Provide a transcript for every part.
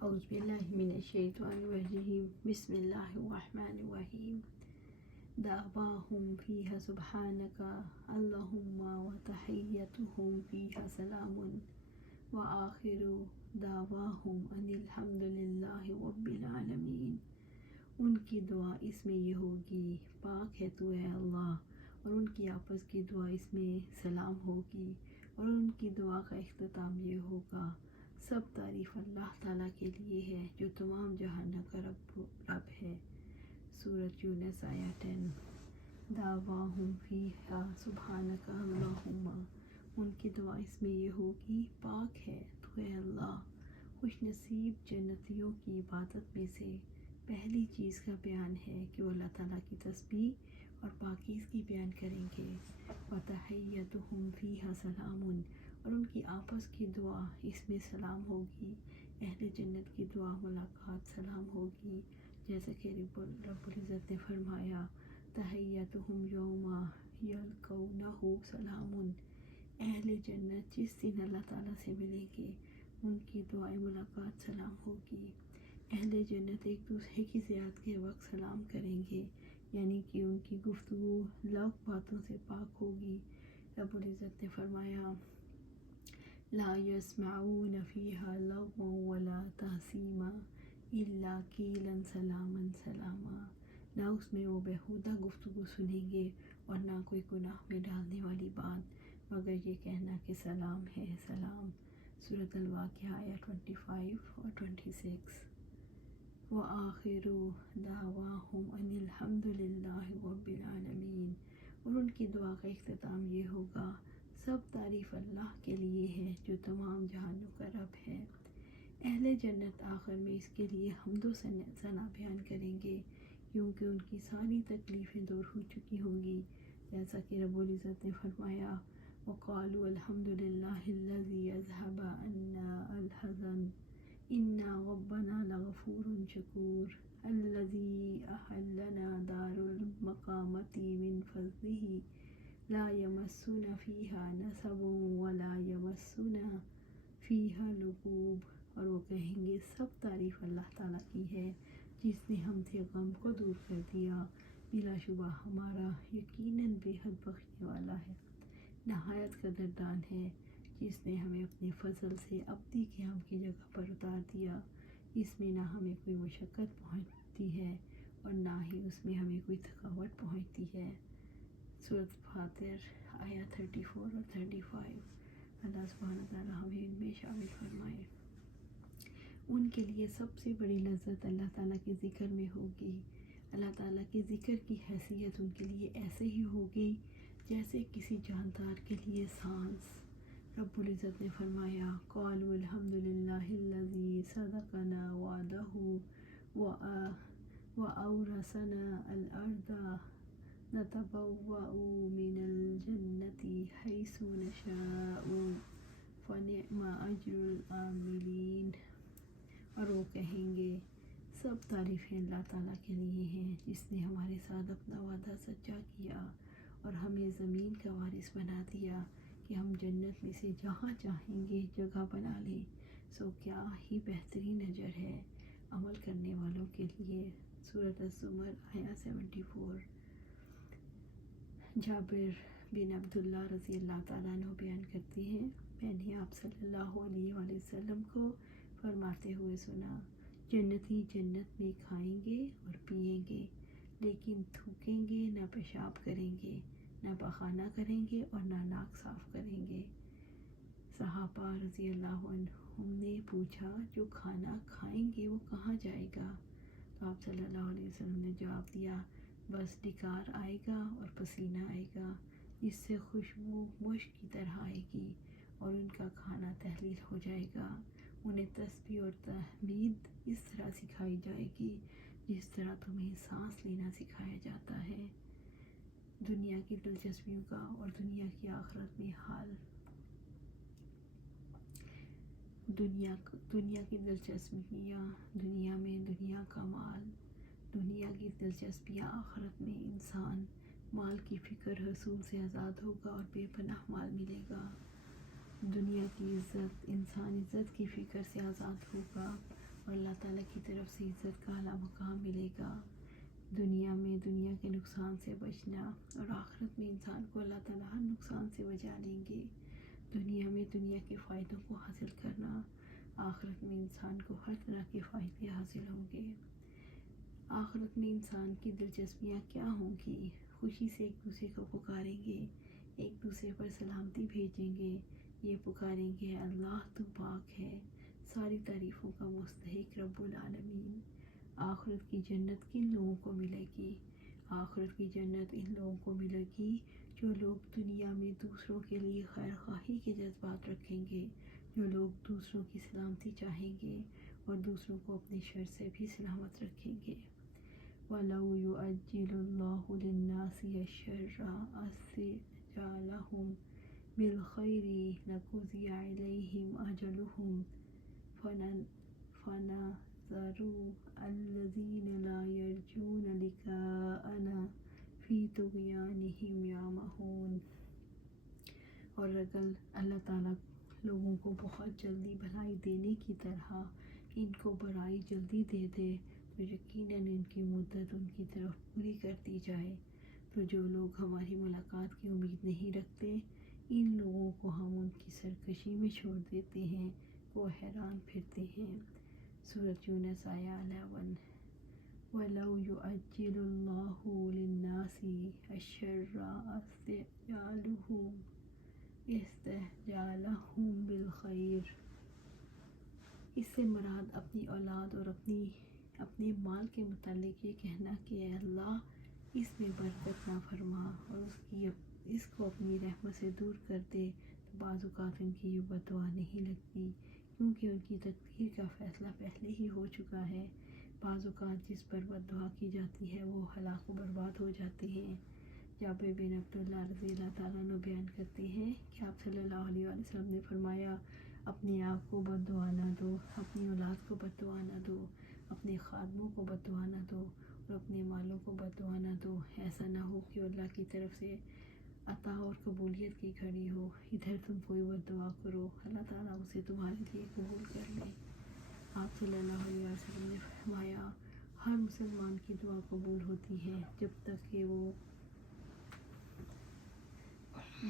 اعوذ باللہ من الشیطان الرجیم بسم اللہ الرحمن الرحیم دعواہم فیہا سبحانک اللہم وتحیتہم فیہا سلام وآخر دعواہم ان الحمد للہ رب العالمین۔ ان کی دعا اس میں یہ ہوگی پاک ہے تو اے اللہ، اور ان کی آپس کی دعا اس میں سلام ہوگی، اور ان کی دعا کا اختتام یہ ہوگا سب تعریف اللہ تعالیٰ کے لیے ہے جو تمام جہانوں کا رب ہے۔ سورۃ یونس آیہ 10۔ دعواہم فیہا سبحانک اللہم، ان کی دعا اس میں یہ ہوگی پاک ہے تو اے اللہ۔ خوش نصیب جنتیوں کی عبادت میں سے پہلی چیز کا بیان ہے کہ وہ اللہ تعالیٰ کی تسبیح اور پاکیزگی بیان کریں گے۔ وَتَحِيَّتُهُمْ فِيهَا سَلَامٌ، اور ان کی آپس کی دعا اس میں سلام ہوگی۔ اہل جنت کی دعا ملاقات سلام ہوگی، جیسا کہ رب العزت نے فرمایا تَحِيَّتُهُمْ يَوْمَ يَلْقَوْنَهُ سَلَامٌ۔ اہل جنت جس دن اللہ تعالیٰ سے ملیں گے ان کی دعائے ملاقات سلام ہوگی۔ اہل جنت ایک دوسرے کی زیارت کے وقت سلام کریں گے، یعنی کہ ان کی گفتگو لغو باتوں سے پاک ہوگی۔ رب العزت نے فرمایا لا يسمعون فيها لغوا ولا تأثیما الا قیلا سلاما سلاما۔ نہ اس میں وہ بیہودہ گفتگو سنیں گے اور نہ کوئی گناہ میں ڈالنے والی بات مگر یہ کہنا کہ سلام ہے سلام۔ سورۃ الواقعہ آیہ 25 اور 26۔ وآخر دعواہم ان الحمد للہ رب العالمین، اور ان کی دعا کا اختتام یہ ہوگا سب تعریف اللہ کے لیے ہے جو تمام جہانوں کا رب ہے۔ اہل جنت آخر میں اس کے لیے حمد و ثنا بیان کریں گے، کیونکہ ان کی ساری تکلیفیں دور ہو چکی ہوں گی، جیسا کہ رب العزت نے فرمایا وقالوا الحمد للہ الذی اذھب عنا الحزن ان ربنا لغفور شکور الذی احلنا دار المقامۃ من فضلہ لا یمسنا فیہا نصب ولا یمسنا فیہا لغوب۔ اور وہ کہیں گے سب تعریف اللہ تعالیٰ کی ہے جس نے ہم سے غم کو دور کر دیا، بلا شبہ ہمارا یقیناً بے حد بخشنے والا ہے، نہایت قدردان ہے، جس نے ہمیں اپنے فضل سے اپنی قیام کی جگہ پر اتار دیا، اس میں نہ ہمیں کوئی مشقت پہنچتی ہے اور نہ ہی اس میں ہمیں کوئی تھکاوٹ پہنچتی ہے۔ سورۃ فاطر آیہ 34 اور 35۔ اللہ سبحانہ تعالیٰ ہمیں ان میں شامل فرمائے۔ ان کے لیے سب سے بڑی لذت اللہ تعالیٰ کے ذکر میں ہوگی۔ اللہ تعالیٰ کے ذکر کی حیثیت ان کے لیے ایسے ہی ہوگی جیسے کسی جاندار کے لیے سانس۔ رب العزت نے فرمایا قالوا الحمد للہ الذی صدقنا وعدہ وأورثنا الأرض نتبوأ من الجنة حیث نشاء فنعم أجر العاملین۔ اور وہ کہیں گے سب تعریفیں اللہ تعالیٰ کے لیے ہیں جس نے ہمارے ساتھ اپنا وعدہ سچا کیا اور ہمیں زمین کا وارث بنا دیا کہ ہم جنت میں سے جہاں چاہیں گے جگہ بنا لیں، سو کیا ہی بہترین اجر ہے عمل کرنے والوں کے لیے۔ سورۃ الزمر آیہ 74۔ جابر بن عبداللہ رضی اللہ تعالیٰ عنہ بیان کرتے ہیں میں نے آپ صلی اللہ علیہ وآلہ وسلم کو فرماتے ہوئے سنا جنتی جنت میں کھائیں گے اور پئیں گے، لیکن تھوکیں گے نہ پیشاب کریں گے، نہ پخانہ کریں گے اور نہ ناک صاف کریں گے۔ صحابہ رضی اللہ عنہم نے پوچھا جو کھانا کھائیں گے وہ کہاں جائے گا؟ تو آپ صلی اللہ علیہ وسلم نے جواب دیا بس ڈکار آئے گا اور پسینہ آئے گا، جس سے خوشبو مشک کی طرح آئے گی، اور ان کا کھانا تحلیل ہو جائے گا۔ انہیں تسبیح اور تحمید اس طرح سکھائی جائے گی جس طرح تمہیں سانس لینا سکھایا جاتا ہے۔ دنیا کی دلچسپیوں کا اور دنیا کی آخرت میں حال۔ دنیا کی دلچسپیاں دنیا میں دنیا کا مال، دنیا کی دلچسپیاں آخرت میں انسان۔ مال کی فکر حصول سے آزاد ہوگا اور بے پناہ مال ملے گا۔ دنیا کی عزت انسان عزت کی فکر سے آزاد ہوگا اور اللہ تعالیٰ کی طرف سے عزت کا اعلیٰ مقام ملے گا۔ دنیا میں دنیا کے نقصان سے بچنا، اور آخرت میں انسان کو اللہ تعالیٰ ہر نقصان سے بچا لیں گے۔ دنیا میں دنیا کے فائدوں کو حاصل کرنا، آخرت میں انسان کو ہر طرح کے فائدے حاصل ہوں گے۔ آخرت میں انسان کی دلچسپیاں کیا ہوں گی؟ خوشی سے ایک دوسرے کو پکاریں گے، ایک دوسرے پر سلامتی بھیجیں گے، یہ پکاریں گے اللہ تو پاک ہے، ساری تعریفوں کا مستحق رب العالمین۔ آخرت کی جنت کن لوگوں کو ملے گی؟ آخرت کی جنت ان لوگوں کو ملے گی جو لوگ دنیا میں دوسروں کے لیے خیر خواہی کے جذبات رکھیں گے، جو لوگ دوسروں کی سلامتی چاہیں گے اور دوسروں کو اپنے شر سے بھی سلامت رکھیں گے۔ وَلَوْ يُعَجِّلُ اللَّهُ لِلنَّاسِ الشَّرَّ اسْتِعْجَالَهُم بِالْخَيْرِ لَقُضِيَ إِلَيْهِمْ أَجَلُهُمْ فَنَذَرُ الَّذِينَ لَا يَرْجُونَ لِقَاءَنَا فِي طُغْيَانِهِمْ يَعْمَهُونَ۔ اور اگر اللہ تعالیٰ لوگوں کو بہت جلدی بھلائی دینے کی طرح ان کو برائی جلدی دے دے تو یقیناً ان کی مدت ان کی طرف پوری کر دی جائے، تو جو لوگ ہماری ملاقات کی امید نہیں رکھتے ان لوگوں کو ہم ان کی سرکشی میں چھوڑ دیتے ہیں، وہ حیران پھرتے ہیں۔ سورۃ یونس آیہ 11۔ وَلَوْ يُعَجِّلُ اللَّهُ لِلنَّاسِ الشَّرَّ استعجالهم بالخیر۔ اس سے مراد اپنی اولاد اور اپنے مال کے متعلق یہ کہنا کہ اے اللہ اس میں برکت نہ فرما اور اس کو اپنی رحمت سے دور کر دے، تو بعض اوقات ان کی یہ بد دعا نہیں لگتی کیونکہ ان کی تقدیر کا فیصلہ پہلے ہی ہو چکا ہے۔ بعض اوقات جس پر بد دعا کی جاتی ہے وہ ہلاک و برباد ہو جاتے ہیں۔ جابر بن عبداللہ رضی اللہ تعالیٰ عنہ بیان کرتے ہیں کہ آپ صلی اللہ علیہ وسلم نے فرمایا، اپنے آپ کو بد دعا نہ دو، اپنی اولاد کو بد دعا نہ دو، اپنے خادموں کو بد دعا نہ دو اور اپنے مالوں کو بد دعا نہ دو۔ ایسا نہ ہو کہ اللہ کی طرف سے عطا اور قبولیت کی گھڑی ہو، ادھر تم کوئی بد دعا کرو، اللہ تعالیٰ اسے تمہارے لیے قبول کر لے۔ آپ صلی اللہ علیہ وسلم نے فرمایا، ہر مسلمان کی دعا قبول ہوتی ہے جب تک کہ وہ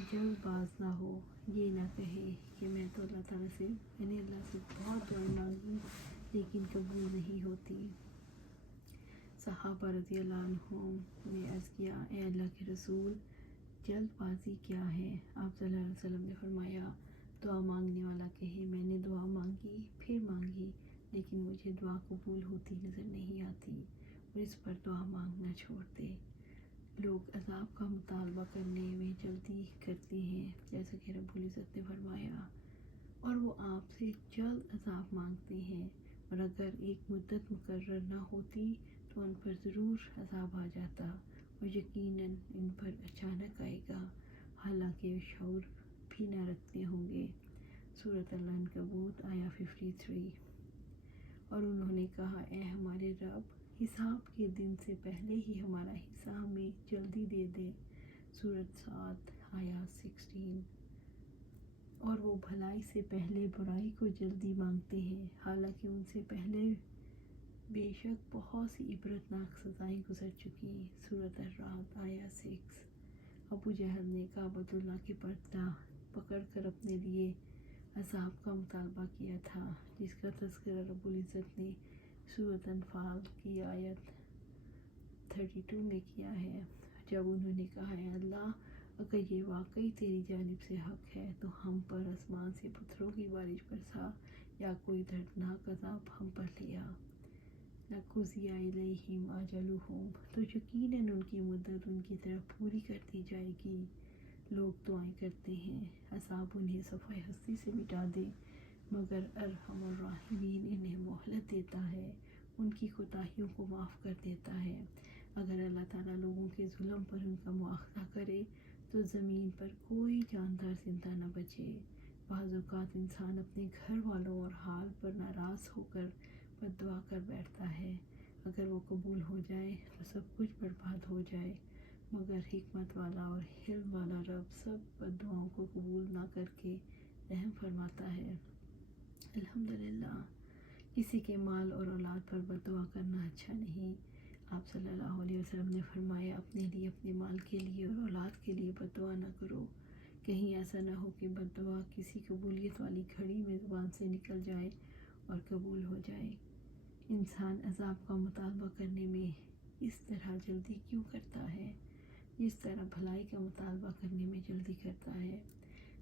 جلد باز نہ ہو، یہ نہ کہے کہ میں نے اللہ سے بہت دعائیں مانگی لیکن قبول نہیں ہوتی۔ صحابہ رضی اللہ عنہم نے عرض کیا، اے اللہ کے رسول، جلد بازی کیا ہے؟ آپ صلی اللہ علیہ وسلم نے فرمایا، دعا مانگنے والا کہے میں نے دعا مانگی پھر مانگی لیکن مجھے دعا قبول ہوتی نظر نہیں آتی، اور اس پر دعا مانگنا چھوڑ دے۔ لوگ عذاب کا مطالبہ کرنے میں جلدی کرتے ہیں جیسا کہ رب العزت نے فرمایا، اور وہ آپ سے جلد عذاب مانگتے ہیں، اور اگر ایک مدت مقرر نہ ہوتی تو ان پر ضرور عذاب آ جاتا اور یقیناً ان پر اچانک آئے گا، حالانکہ وہ شعور بھی نہ رکھتے ہوں گے۔ سورۃ العنکبوت آیہ 53۔ اور انہوں نے کہا، اے ہمارے رب، حساب کے دن سے پہلے ہی ہمارا حصہ ہمیں جلدی دے دے۔ سورۃ صاد آیہ 16۔ اور وہ بھلائی سے پہلے برائی کو جلدی مانگتے ہیں، حالانکہ ان سے پہلے بے شک بہت سی عبرتناک سزائیں گزر چکی۔ سورۃ الرعد آیہ 6۔ ابو جہل نے کعبۃ اللہ کے پردہ پکڑ کر اپنے لیے عذاب کا مطالبہ کیا تھا، جس کا تذکرہ رب العزت نے سورۃ انفال کی آیت 32 میں کیا ہے، جب انہوں نے کہا، اے اللہ، اگر یہ واقعی تیری جانب سے حق ہے تو ہم پر آسمان سے پتھروں کی بارش برسا یا کوئی دردناک عذاب ہم پر لے آ۔ لَقُضِیَ إِلَیْہِمْ أَجَلُہُمْ، تو یقیناً ان کی مدت ان کی طرف پوری کر دی جائے گی۔ لوگ دعائیں کرتے ہیں عذاب انہیں صفحہ ہستی سے مٹا دے، مگر ارحم الراحمین انہیں مہلت دیتا ہے، ان کی کوتاہیوں کو معاف کر دیتا ہے۔ اگر اللہ تعالیٰ لوگوں کے ظلم پر ان کا مواخذہ کرے تو زمین پر کوئی جاندار زندہ نہ بچے۔ بعض اوقات انسان اپنے گھر والوں اور حال پر ناراض ہو کر بد دعا کر بیٹھتا ہے، اگر وہ قبول ہو جائے تو سب کچھ برباد ہو جائے، مگر حکمت والا اور حلم والا رب سب بد دعاؤں کو قبول نہ کر کے رحم فرماتا ہے۔ الحمدللہ، کسی کے مال اور اولاد پر بد دعا کرنا اچھا نہیں۔ آپ صلی اللہ علیہ وسلم نے فرمایا اپنے لیے، اپنے مال کے لیے اور اولاد کے لیے بد دعا نہ کرو، کہیں ایسا نہ ہو کہ بد دعا کسی قبولیت والی گھڑی میں زبان سے نکل جائے اور قبول ہو جائے۔ انسان عذاب کا مطالبہ کرنے میں اس طرح جلدی کیوں کرتا ہے جس طرح بھلائی کا مطالبہ کرنے میں جلدی کرتا ہے؟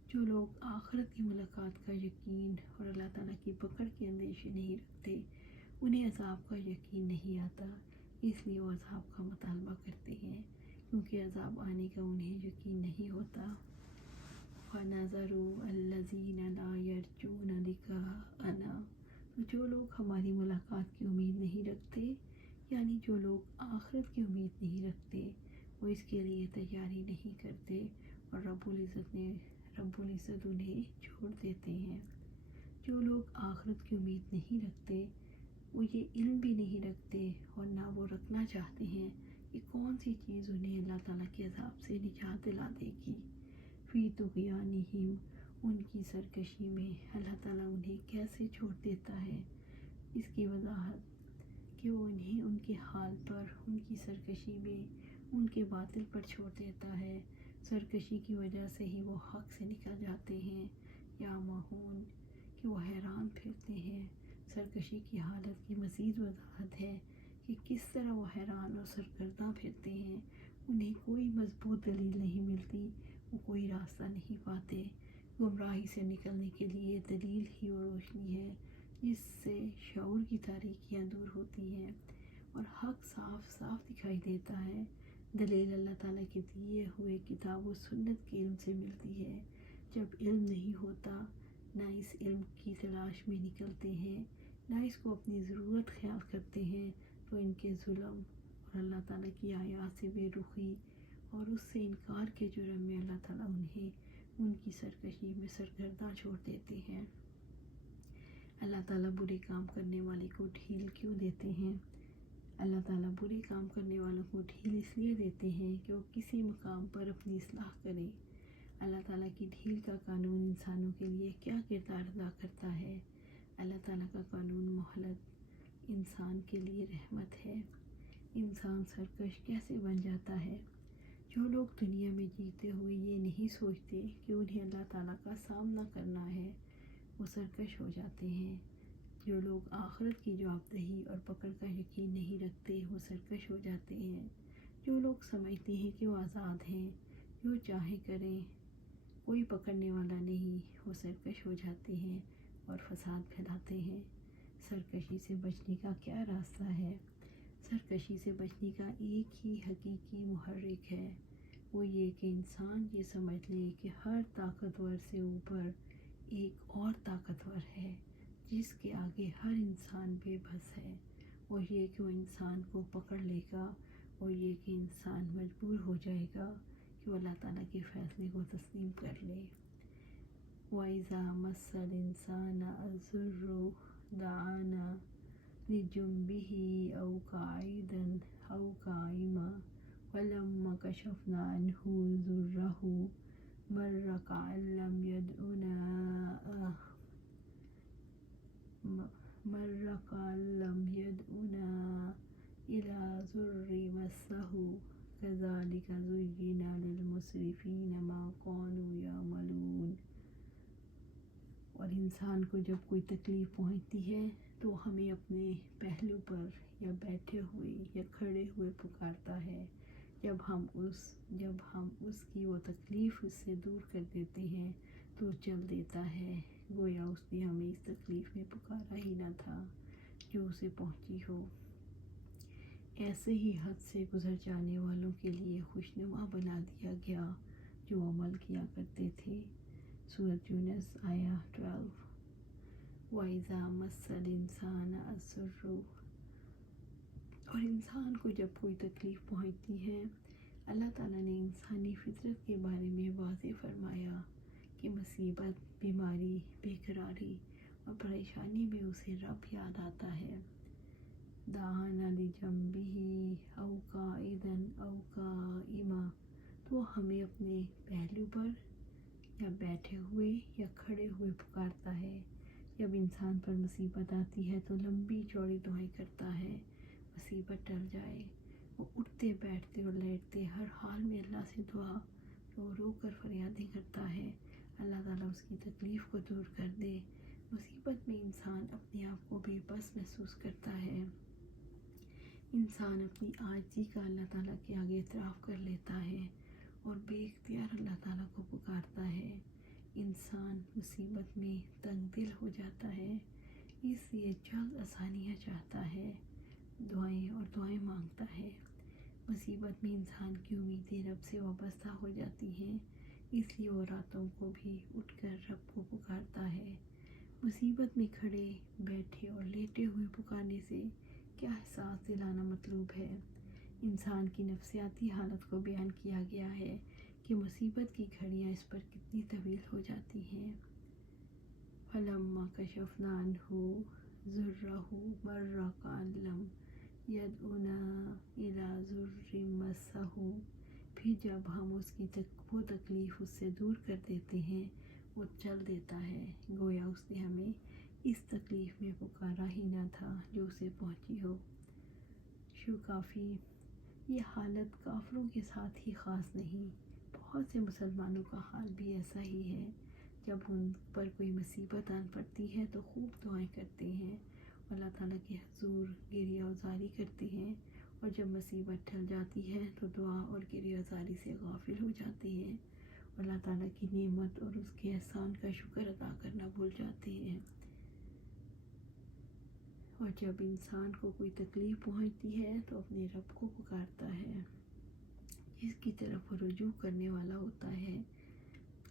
جو لوگ آخرت کی ملاقات کا یقین اور اللہ تعالیٰ کی پکڑ کے اندیشے نہیں رکھتے، انہیں عذاب کا یقین نہیں آتا، اس لیے وہ عذاب کا مطالبہ کرتے ہیں، کیونکہ عذاب آنے کا انہیں یقین نہیں ہوتا۔ وَنَذَرُ الَّذِينَ لَا يَرْجُونَ لِقَاءَنَا، تو جو لوگ ہماری ملاقات کی امید نہیں رکھتے، یعنی جو لوگ آخرت کی امید نہیں رکھتے، وہ اس کے لیے تیاری نہیں کرتے، اور رب العزت انہیں چھوڑ دیتے ہیں۔ جو لوگ آخرت کی امید نہیں رکھتے، وہ یہ علم بھی نہیں رکھتے اور نہ وہ رکھنا چاہتے ہیں کہ کون سی چیز انہیں اللہ تعالیٰ کے عذاب سے نجات دلا دے گی۔ فی طغیانہم، ان کی سرکشی میں اللہ تعالیٰ انہیں کیسے چھوڑ دیتا ہے، اس کی وضاحت کہ وہ انہیں ان کے حال پر، ان کی سرکشی میں، ان کے باطل پر چھوڑ دیتا ہے۔ سرکشی کی وجہ سے ہی وہ حق سے نکل جاتے ہیں، یا مہون، کہ وہ حیران پھرتے ہیں۔ سرکشی کی حالت کی مزید وضاحت ہے کہ کس طرح وہ حیران اور سرگرداں پھرتے ہیں، انہیں کوئی مضبوط دلیل نہیں ملتی، وہ کوئی راستہ نہیں پاتے۔ گمراہی سے نکلنے کے لیے دلیل ہی وہ روشنی ہے جس سے شعور کی تاریکیاں دور ہوتی ہیں اور حق صاف صاف دکھائی دیتا ہے۔ دلیل اللہ تعالیٰ کے دیے ہوئے کتاب و سنت کے علم سے ملتی ہے۔ جب علم نہیں ہوتا، نہ اس علم کی تلاش میں نکلتے ہیں، نہ اس کو اپنی ضرورت خیال کرتے ہیں، تو ان کے ظلم اور اللہ تعالیٰ کی آیات سے بے رخی اور اس سے انکار کے جرم میں اللہ تعالیٰ انہیں ان کی سرکشی میں سرگرداں چھوڑ دیتے ہیں۔ اللہ تعالیٰ برے کام کرنے والے کو ڈھیل کیوں دیتے ہیں؟ اللہ تعالیٰ برے کام کرنے والوں کو ڈھیل اس لیے دیتے ہیں کہ وہ کسی مقام پر اپنی اصلاح کریں۔ اللہ تعالیٰ کی ڈھیل کا قانون انسانوں کے لیے کیا کردار ادا کرتا ہے؟ اللہ تعالیٰ کا قانون مہلت انسان کے لیے رحمت ہے۔ انسان سرکش کیسے بن جاتا ہے؟ جو لوگ دنیا میں جیتے ہوئے یہ نہیں سوچتے کہ انہیں اللہ تعالیٰ کا سامنا کرنا ہے، وہ سرکش ہو جاتے ہیں۔ جو لوگ آخرت کی جواب دہی اور پکڑ کا یقین نہیں رکھتے، وہ سرکش ہو جاتے ہیں۔ جو لوگ سمجھتے ہیں کہ وہ آزاد ہیں، جو چاہے کریں، کوئی پکڑنے والا نہیں، وہ سرکش ہو جاتے ہیں اور فساد پھیلاتے ہیں۔ سرکشی سے بچنے کا کیا راستہ ہے؟ سرکشی سے بچنے کا ایک ہی حقیقی محرک ہے، وہ یہ کہ انسان یہ سمجھ لے کہ ہر طاقتور سے اوپر ایک اور طاقتور ہے جس کے آگے ہر انسان بے بس ہے، اور یہ کہ وہ انسان کو پکڑ لے گا، اور یہ کہ انسان مجبور ہو جائے گا کہ وہ اللہ تعالیٰ کے فیصلے کو تسلیم کر لے۔ وَإِذَا مَسَّ الْإِنسَانَ الضُّرُّ دَعَانَا لِجَنبِهِ أَوْ قَاعِدًا أَوْ قَائِمًا فَلَمَّا كَشَفْنَا عَنْهُ ضُرَّهُ مَرَّ كَأَن لَّمْ يَدْعُنَا إِلَى ضُرٍّ مَسَّهُ كَذَلِكَ زُيِّنَ لِلْمُسْرِفِينَ مَا كَانُوا يَعْمَلُونَ۔ اور انسان کو جب کوئی تکلیف پہنچتی ہے تو ہمیں اپنے پہلو پر یا بیٹھے ہوئے یا کھڑے ہوئے پکارتا ہے۔ جب ہم اس کی وہ تکلیف اس سے دور کر دیتے ہیں تو چل دیتا ہے، گویا اس نے ہمیں اس تکلیف میں پکارا ہی نہ تھا جو اسے پہنچی ہو۔ ایسے ہی حد سے گزر جانے والوں کے لیے خوشنما بنا دیا گیا جو عمل کیا کرتے تھے۔ سورۃ یونس آیہ 12۔ وَإِذَا مَسَّ الْإِنسَانَ الضُّرُّ، اور انسان کو جب کوئی تکلیف پہنچتی ہے، اللہ تعالیٰ نے انسانی فطرت کے بارے میں واضح فرمایا کہ مصیبت، بیماری، بے قراری اور پریشانی میں اسے رب یاد آتا ہے۔ دعانا لجنبہ او قاعدا او قائما، تو ہمیں اپنے پہلو پر یا بیٹھے ہوئے یا کھڑے ہوئے پکارتا ہے۔ جب انسان پر مصیبت آتی ہے تو لمبی چوڑی دعائیں کرتا ہے مصیبت ٹل جائے. وہ اٹھتے بیٹھتے اور لیٹتے ہر حال میں اللہ سے دعا رو رو کر فریادیں کرتا ہے. اللہ تعالیٰ اس کی تکلیف کو دور کر دے. مصیبت میں انسان اپنے آپ کو بے بس محسوس کرتا ہے. انسان اپنی عاجزی کا اللہ تعالیٰ کے آگے اعتراف کر لیتا ہے اور بے اختیار اللہ تعالیٰ کو پکارتا ہے. انسان مصیبت میں تنگ دل ہو جاتا ہے، اس لیے جلد آسانیاں چاہتا ہے، دعائیں مانگتا ہے. مصیبت میں انسان کی امیدیں رب سے وابستہ ہو جاتی ہیں، اس لیے وہ راتوں کو بھی اٹھ کر رب کو پکارتا ہے. مصیبت میں کھڑے بیٹھے اور لیٹے ہوئے پکارنے سے کیا احساس دلانا مطلوب ہے. انسان کی نفسیاتی حالت کو بیان کیا گیا ہے کہ مصیبت کی گھڑیاں اس پر کتنی طویل ہو جاتی ہیں. فَلَمَّا كَشَفْنَا عَنْهُ ضُرَّهُ مَرَّ كَأَن لَّمْ يَدْعُنَا إِلَىٰ ضُرٍّ مَّسَّهُ. پھر جب ہم اس کی وہ تکلیف اس سے دور کر دیتے ہیں وہ چل دیتا ہے گویا اس نے ہمیں اس تکلیف میں پکارا ہی نہ تھا جو اسے پہنچی ہو. کافی یہ حالت کافروں کے ساتھ ہی خاص نہیں، بہت سے مسلمانوں کا حال بھی ایسا ہی ہے. جب ان پر کوئی مصیبت آن پڑتی ہے تو خوب دعائیں کرتے ہیں، اللہ تعالیٰ کے حضور گریہ وزاری کرتے ہیں، اور جب مصیبت ٹل جاتی ہے تو دعا اور گریہ وزاری سے غافل ہو جاتے ہیں، اللہ تعالیٰ کی نعمت اور اس کے احسان کا شکر ادا کرنا بھول جاتے ہیں. اور جب انسان کو کوئی تکلیف پہنچتی ہے تو اپنے رب کو پکارتا ہے جس کی طرف وہ رجوع کرنے والا ہوتا ہے.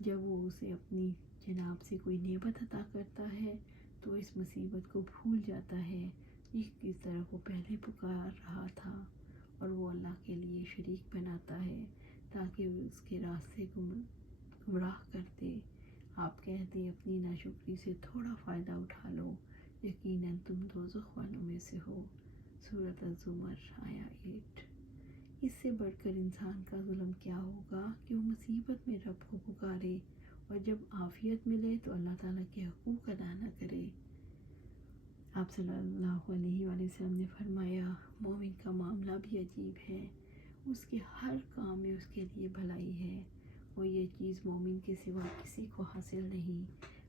جب وہ اسے اپنی جناب سے کوئی نعمت عطا کرتا ہے تو اس مصیبت کو بھول جاتا ہے جس کی طرف وہ پہلے پکار رہا تھا، اور وہ اللہ کے لیے شریک بناتا ہے تاکہ وہ اس کے راستے گمراہ کر دے. آپ کہہ دیں اپنی ناشکری سے تھوڑا فائدہ اٹھا لو، یقیناً تم دوزخ والوں میں سے ہو. سورۃ الزمر آیا 8. اس سے بڑھ کر انسان کا ظلم کیا ہوگا کہ وہ مصیبت میں رب کو پکارے اور جب عافیت ملے تو اللہ تعالیٰ کے حقوق ادا نہ کرے. آپ صلی اللہ علیہ وآلہ وسلم نے فرمایا مومن کا معاملہ بھی عجیب ہے، اس کے ہر کام میں اس کے لیے بھلائی ہے، اور یہ چیز مومن کے سوا کسی کو حاصل نہیں.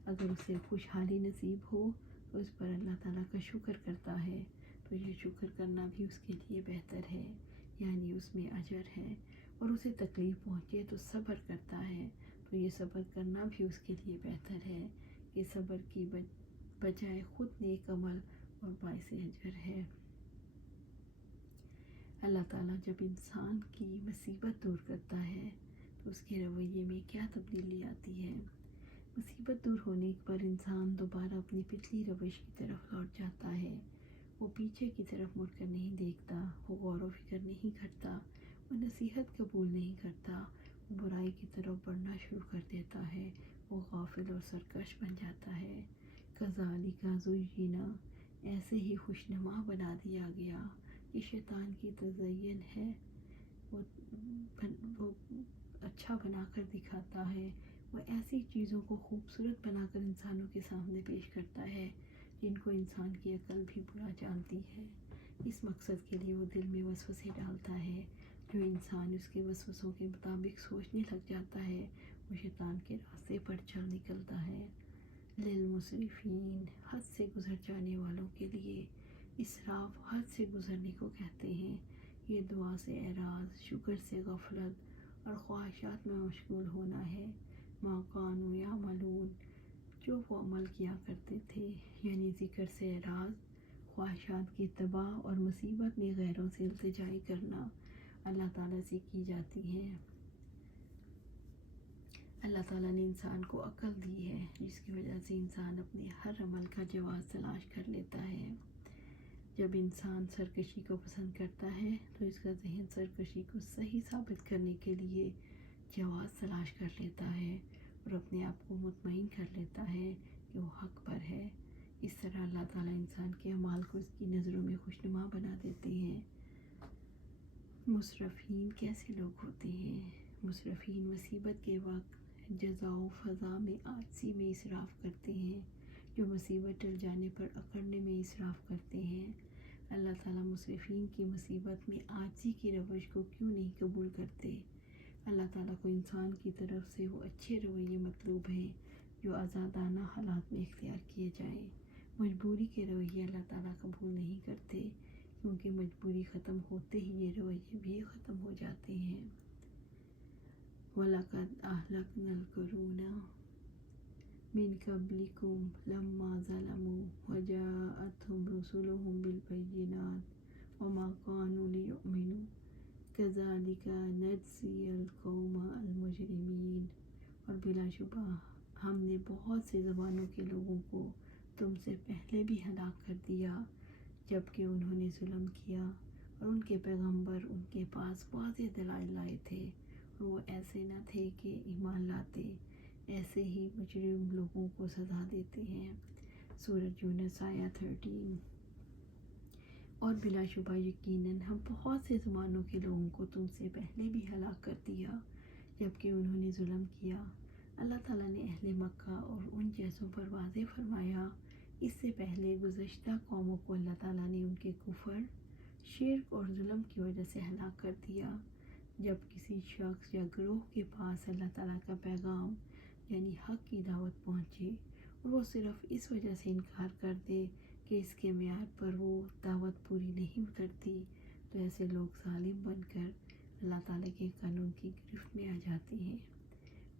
اگر اسے خوشحالی نصیب ہو تو اس پر اللہ تعالیٰ کا شکر کرتا ہے تو یہ شکر کرنا بھی اس کے لیے بہتر ہے، یعنی اس میں اجر ہے. اور اسے تکلیف پہنچے تو صبر کرتا ہے تو یہ صبر کرنا بھی اس کے لیے بہتر ہے. یہ صبر کی بجائے خود نیک عمل اور باعث اجر ہے. اللہ تعالیٰ جب انسان کی مصیبت دور کرتا ہے تو اس کے رویے میں کیا تبدیلی آتی ہے. مصیبت دور ہونے پر انسان دوبارہ اپنی پچھلی روش کی طرف لوٹ جاتا ہے. وہ پیچھے کی طرف مڑ کر نہیں دیکھتا، وہ غور و فکر نہیں کرتا، وہ نصیحت قبول نہیں کرتا، وہ برائی کی طرف بڑھنا شروع کر دیتا ہے، وہ غافل اور سرکش بن جاتا ہے. کذالک زینا، ایسے ہی خوشنما بنا دیا گیا. یہ شیطان کی تزین ہے، وہ اچھا بنا کر دکھاتا ہے، وہ ایسی چیزوں کو خوبصورت بنا کر انسانوں کے سامنے پیش کرتا ہے جن کو انسان کی عقل بھی برا جانتی ہے. اس مقصد کے لیے وہ دل میں وسوسے ڈالتا ہے. جو انسان اس کے وسوسوں کے مطابق سوچنے لگ جاتا ہے وہ شیطان کے راستے پر چل نکلتا ہے. للمسرفین، حد سے گزر جانے والوں کے لیے. اسراف حد سے گزرنے کو کہتے ہیں. یہ دعا سے اعراض، شکر سے غفلت اور خواہشات میں مشغول ہونا ہے. ما کانوا یعملون، جو وہ عمل کیا کرتے تھے، یعنی ذکر سے اعراض، خواہشات کی اتباع اور مصیبت میں غیروں سے التجائی کرنا اللہ تعالیٰ سے کی جاتی ہیں. اللہ تعالیٰ نے انسان کو عقل دی ہے جس کی وجہ سے انسان اپنے ہر عمل کا جواز تلاش کر لیتا ہے. جب انسان سرکشی کو پسند کرتا ہے تو اس کا ذہن سرکشی کو صحیح ثابت کرنے کے لیے جواز تلاش کر لیتا ہے اور اپنے آپ کو مطمئن کر لیتا ہے کہ وہ حق پر ہے. اس طرح اللہ تعالیٰ انسان کے اعمال کو اس کی نظروں میں خوشنما بنا دیتے ہیں. مسرفین کیسے لوگ ہوتے ہیں؟ مسرفین مصیبت کے وقت جزا و فضا میں عاجزی میں اسراف کرتے ہیں. جو مصیبت ٹل جانے پر اکڑنے میں اسراف کرتے ہیں۔ اللہ تعالیٰ مسرفین کی مصیبت میں عاجزی کی روش کو کیوں نہیں قبول کرتے؟ اللہ تعالیٰ کو انسان کی طرف سے وہ اچھے رویے مطلوب ہیں جو آزادانہ حالات میں اختیار کیے جائیں۔ مجبوری کے رویے اللہ تعالیٰ قبول نہیں کرتے، کیونکہ مجبوری ختم ہوتے ہی یہ رویے بھی ختم ہو جاتے ہیں۔ وَلَقَدْ أَهْلَكْنَا الْقُرُونَ مِنْ قَبْلِكُمْ لَمَّا ظَلَمُوا وَجَاءَتْهُمْ رُسُلُهُم بِالْبَيِّنَاتِ وَمَا كَانُوا لِيُؤْمِنُوا كَذَلِكَ نَجْزِي الْقَوْمَ الْمُجْرِمِينَ۔ اور بلا شبہ ہم نے بہت سے زمانوں کے لوگوں کو تم سے پہلے بھی ہلاک کر دیا، جبکہ انہوں نے ظلم کیا اور ان کے پیغمبر ان کے پاس واضح دلائل لائے تھے اور وہ ایسے نہ تھے کہ ایمان لاتے۔ ایسے ہی مجرم لوگوں کو سزا دیتے ہیں۔ سورۃ یونس آیہ 13۔ اور بلا شبہ یقیناً ہم بہت سے زمانوں کے لوگوں کو تم سے پہلے بھی ہلاک کر دیا، جبکہ انہوں نے ظلم کیا۔ اللہ تعالیٰ نے اہل مکہ اور ان جیسوں پر واضح فرمایا، اس سے پہلے گزشتہ قوموں کو اللہ تعالیٰ نے ان کے کفر، شرک اور ظلم کی وجہ سے ہلاک کر دیا۔ جب کسی شخص یا گروہ کے پاس اللہ تعالیٰ کا پیغام یعنی حق کی دعوت پہنچے اور وہ صرف اس وجہ سے انکار کر دے کہ اس کے معیار پر وہ دعوت پوری نہیں اترتی، تو ایسے لوگ ظالم بن کر اللہ تعالیٰ کے قانون کی گرفت میں آ جاتے ہیں۔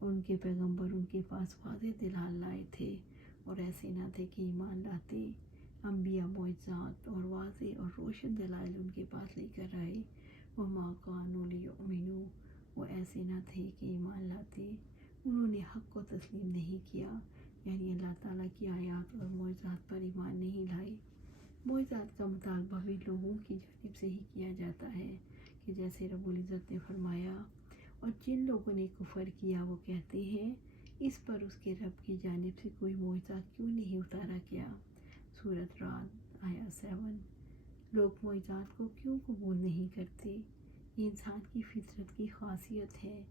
ان کے پیغمبر ان کے پاس واضح دلائل لائے تھے اور ایسے نہ تھے کہ ایمان لاتے۔ انبیاء معجزات اور واضح اور روشن دلائل ان کے پاس لے کر آئے۔ وَمَا كَانُوا لِيُؤْمِنُوا، وہ ایسے نہ تھے کہ ایمان لاتے۔ انہوں نے حق کو تسلیم نہیں کیا، یعنی اللہ تعالیٰ کی آیات اور معجزات پر ایمان نہیں لائے۔ معجزات کا مطالبہ بھی لوگوں کی جانب سے ہی کیا جاتا ہے، کہ جیسے رب العزت نے فرمایا، اور جن لوگوں نے کفر کیا وہ کہتے ہیں اس پر اس کے رب کی جانب سے کوئی معجزہ کیوں نہیں اتارا گیا۔ سورۃ رعد آیہ 7۔ لوگ معجزات کو کیوں قبول نہیں کرتے؟ یہ انسان کی فطرت کی خاصیت ہے۔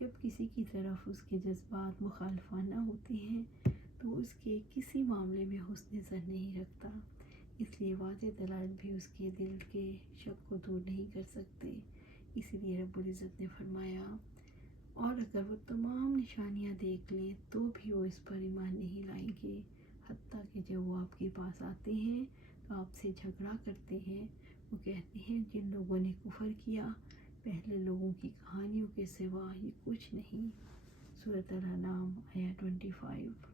جب کسی کی طرف اس کے جذبات مخالفانہ ہوتے ہیں تو اس کے کسی معاملے میں حسن ظن نہیں رکھتا، اس لیے واضح دلائل بھی اس کے دل کے شک کو دور نہیں کر سکتے۔ اس لیے رب العزت نے فرمایا، اور اگر وہ تمام نشانیاں دیکھ لیں تو بھی وہ اس پر ایمان نہیں لائیں گے، حتیٰ کہ جب وہ آپ کے پاس آتے ہیں تو آپ سے جھگڑا کرتے ہیں۔ وہ کہتے ہیں جن لوگوں نے کفر کیا پہلے لوگوں کی کہانیوں کے سوا یہ کچھ نہیں۔ سورۃ الانعام آیہ 25۔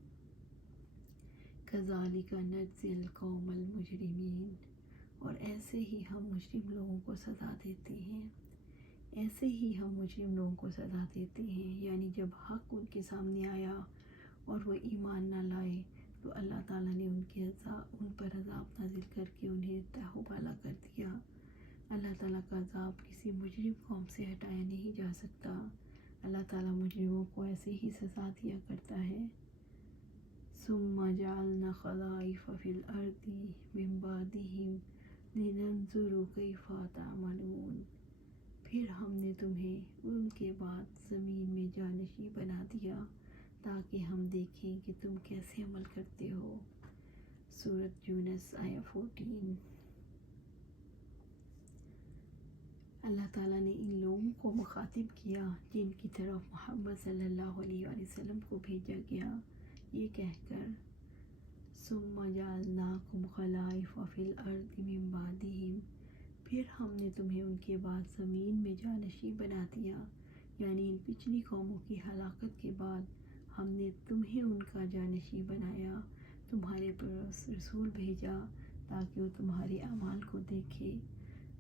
کذالک نجزی القوم المجرمین، اور ایسے ہی ہم مجرم لوگوں کو سزا دیتے ہیں۔ ایسے ہی ہم مجرم لوگوں کو سزا دیتے ہیں، یعنی جب حق ان کے سامنے آیا اور وہ ایمان نہ لائے تو اللہ تعالیٰ نے ان پر عذاب نازل کر کے انہیں تہو بالا کر دیا۔ اللہ تعالیٰ کا عذاب کسی مجرم قوم سے ہٹایا نہیں جا سکتا۔ اللہ تعالیٰ مجرموں کو ایسے ہی سزا دیا کرتا ہے۔ ثم جعلنا خلائف فی الارض من بعدہم لننظر کیف تعملون، پھر ہم نے تمہیں ان کے بعد زمین میں جانشین بنا دیا تاکہ ہم دیکھیں کہ تم کیسے عمل کرتے ہو۔ سورۃ یونس آیہ 14۔ اللہ تعالیٰ نے ان لوگوں کو مخاطب کیا جن کی طرف محمد صلی اللہ علیہ وآلہ وسلم کو بھیجا گیا، یہ کہہ کر ثم جعلناکم خلائف فی الارض من بعدہم، پھر ہم نے تمہیں ان کے بعد زمین میں جانشین بنا دیا، یعنی ان پچھلی قوموں کی ہلاکت کے بعد ہم نے تمہیں ان کا جانشین بنایا، تمہارے پاس رسول بھیجا تاکہ وہ تمہارے اعمال کو دیکھے،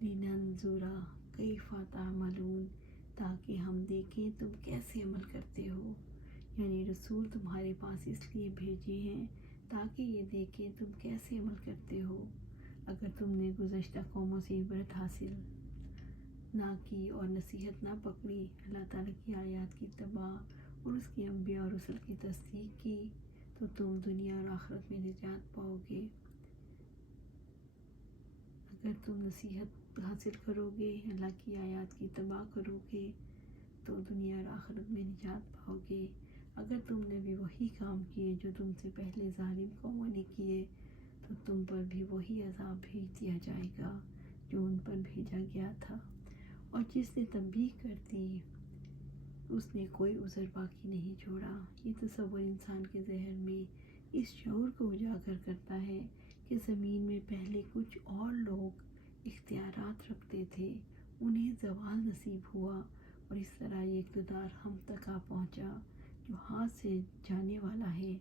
لننظر کیف تعملون، تاکہ ہم دیکھیں تم کیسے عمل کرتے ہو۔ یعنی رسول تمہارے پاس اس لیے بھیجے ہیں تاکہ یہ دیکھیں تم کیسے عمل کرتے ہو۔ اگر تم نے گزشتہ قوموں سے عبرت حاصل نہ کی اور نصیحت نہ پکڑی، اللہ تعالیٰ کی آیات کی اتباع اور اس کے انبیاء اور رسل کی تصدیق کی، تو تم دنیا اور آخرت میں نجات پاؤ گے۔ اگر تم نصیحت حاصل کرو گے، اللہ کی آیات کی اتباع کرو گے، تو دنیا اور آخرت میں نجات پاؤ گے۔ اگر تم نے بھی وہی کام کیے جو تم سے پہلے ظالم قوموں نے کیے تو تم پر بھی وہی عذاب بھیج دیا جائے گا جو ان پر بھیجا گیا تھا۔ اور جس نے تنبیہ کر دی اس نے کوئی عذر باقی نہیں چھوڑا۔ یہ تصور انسان کے ذہن میں اس شعور کو اجاگر کرتا ہے کہ زمین میں پہلے کچھ اور لوگ اختیارات رکھتے تھے، انہیں زوال نصیب ہوا اور اس طرح یہ اقتدار ہم تک آ پہنچا جو ہاتھ سے جانے والا ہے۔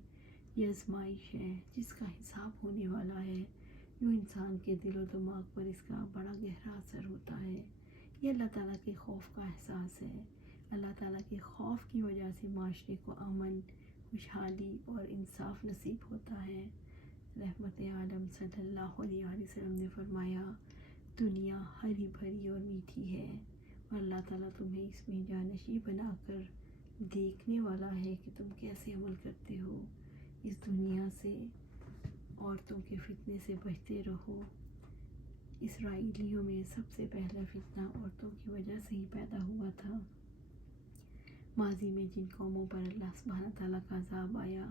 یہ آزمائش ہے جس کا حساب ہونے والا ہے۔ یوں انسان کے دل و دماغ پر اس کا بڑا گہرا اثر ہوتا ہے۔ یہ اللہ تعالیٰ کے خوف کا احساس ہے۔ اللہ تعالیٰ کے خوف کی وجہ سے معاشرے کو امن، خوشحالی اور انصاف نصیب ہوتا ہے۔ رحمت عالم صلی اللہ علیہ وسلم نے فرمایا، دنیا ہری بھری اور میٹھی ہے اور اللہ تعالیٰ تمہیں اس میں جانشین بنا کر دیکھنے والا ہے کہ تم کیسے عمل کرتے ہو۔ اس دنیا سے عورتوں کے فتنے سے بچتے رہو۔ اسرائیلیوں میں سب سے پہلا فتنہ عورتوں کی وجہ سے ہی پیدا ہوا تھا۔ ماضی میں جن قوموں پر اللہ سبحانہ تعالیٰ کا عذاب آیا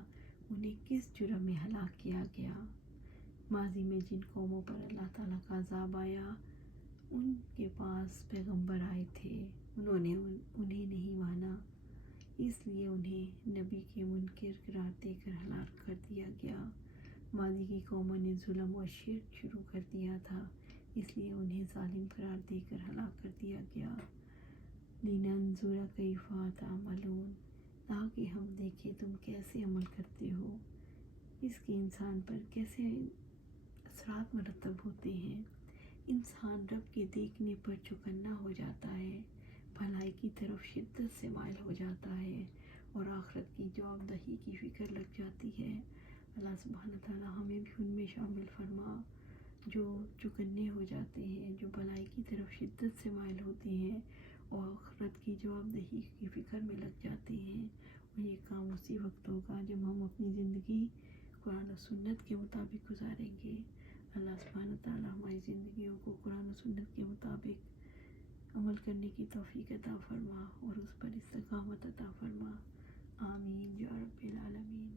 انہیں کس جرم میں ہلاک کیا گیا؟ ماضی میں جن قوموں پر اللہ تعالیٰ کا عذاب آیا ان کے پاس پیغمبر آئے تھے، انہوں نے انہیں نہیں مانا، اس لیے انہیں نبی کے منکر قرار دے کر ہلاک کر دیا گیا۔ ماضی کی قوموں نے ظلم و شرک شروع کر دیا تھا، اس لیے انہیں ظالم قرار دے کر ہلاک کر دیا گیا۔ لِنَنظُرَ كَيْفَ تَعْمَلُونَ، تاکہ ہم دیکھیں تم کیسے عمل کرتے ہو، اس کے انسان پر کیسے اثرات مرتب ہوتے ہیں۔ انسان رب کے دیکھنے پر چوکنا ہو جاتا ہے، بھلائی کی طرف شدت سے مائل ہو جاتا ہے اور آخرت کی جواب دہی کی فکر لگ جاتی ہے۔ اللہ سبحانہ تعالیٰ ہمیں بھی ان میں شامل فرما جو چوکنے ہو جاتے ہیں، جو بھلائی کی طرف شدت سے مائل ہوتے ہیں اور آخرت کی جواب دہی کی فکر میں لگ جاتے ہیں۔ اور یہ کام اسی وقت ہوگا جب ہم اپنی زندگی قرآن و سنت کے مطابق گزاریں گے۔ اللہ سبحانہ تعالیٰ ہماری زندگیوں کو قرآن و سنت کے مطابق عمل کرنے کی توفیق عطا فرما اور اس پر استقامت عطا فرما۔ آمین یا رب العالمین۔